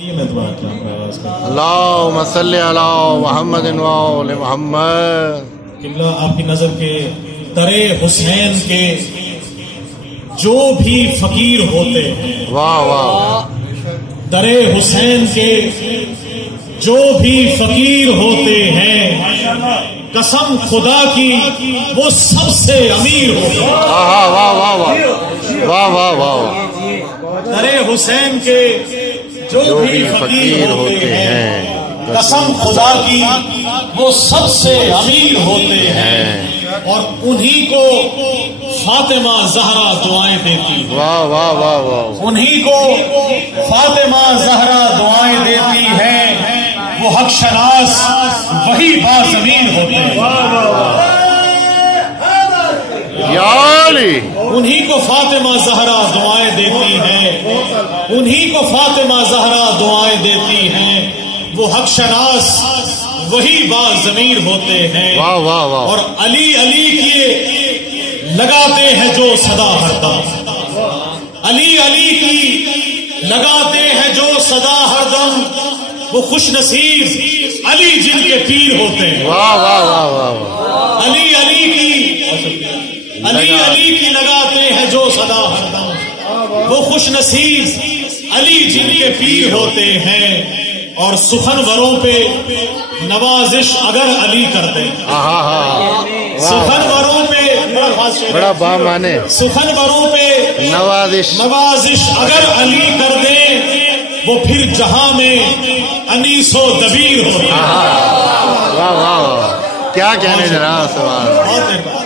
میں تمہارا کیا آواز کرتا اللہم صلی علی محمد و آل محمد. قبلہ آپ کی نظر کے در حسین کے جو بھی فقیر ہوتے ہیں، واہ واہ. در حسین کے جو بھی فقیر ہوتے ہیں، قسم خدا کی وہ سب سے امیر ہوتے ہیں. واہ واہ واہ واہ واہ واہ واہ. در حسین کے جو بھی فقیر ہوتے ہیں، قسم خدا کی وہ سب سے امیر ہوتے ہیں، اور انہی کو فاطمہ زہرا دعائیں دیتی. واہ واہ واہ واہ. انہی کو فاطمہ زہرا دعائیں دیتی ہیں، وہ حق شناس وہی باضمیر ہوتے ہیں. یا علی. انہی کو فاطمہ زہرا دعائیں دیتی ہیں، انہی کو فاطمہ زہرا دعائیں دیتی ہیں، وہ حق شناس وہی باضمیر ہوتے ہیں. واہ واہ واہ. اور علی علی کی لگاتے ہیں جو صدا ہر دم، علی علی کی لگاتے ہیں جو صدا ہر دم، وہ خوش نصیب علی جن کے پیر ہوتے ہیں. واہ واہ واہ واہ. علی علی کی علی علی کی لگاتے ہیں جو صدا ہر دم، وہ خوش نصیب علی جن کے پیر ہوتے ہیں. اور سخنوروں پہ نوازش اگر علی کر دیں، سخنوروں پہ بڑا بامانے. سخنوروں پہ نوازش اگر علی کر دیں، وہ پھر جہاں میں انیس و دبیر ہوتے ہیں. واہ واہ واہ. کیا کہنے جناب سوال.